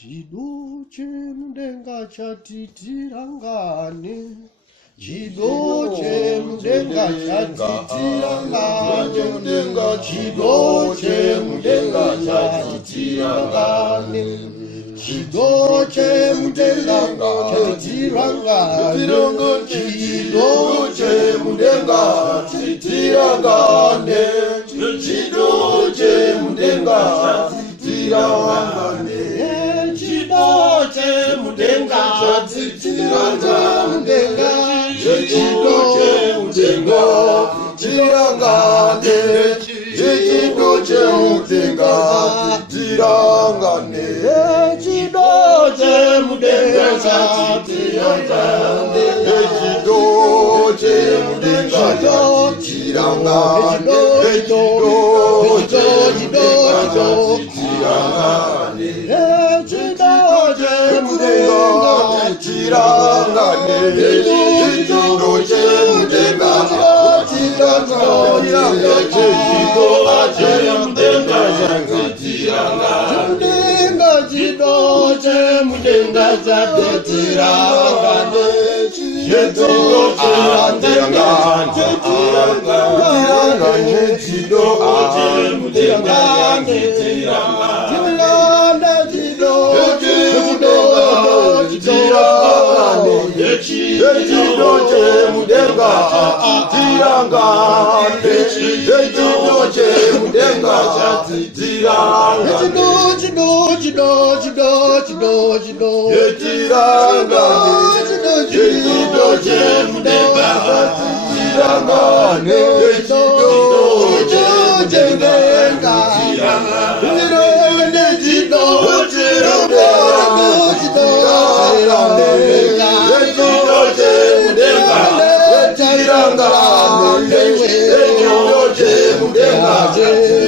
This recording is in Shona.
Chido chemudenga chatitirangane. Chido chemudenga chatitirangane. Chido chemudenga chatitirangane. Chido chemudenga chatitirangane. Chido chemudenga chatitirangane. Chido chemudenga chatitirangane. Chidoche mudenga chatitirangane. Chidoche mudenga chatitirangane. Chidoche mudenga chatitirangane. Chidoche mudenga chatitirangane. Chidoche mudenga chatitirangane. Chidoche chatitirangane. Chidoche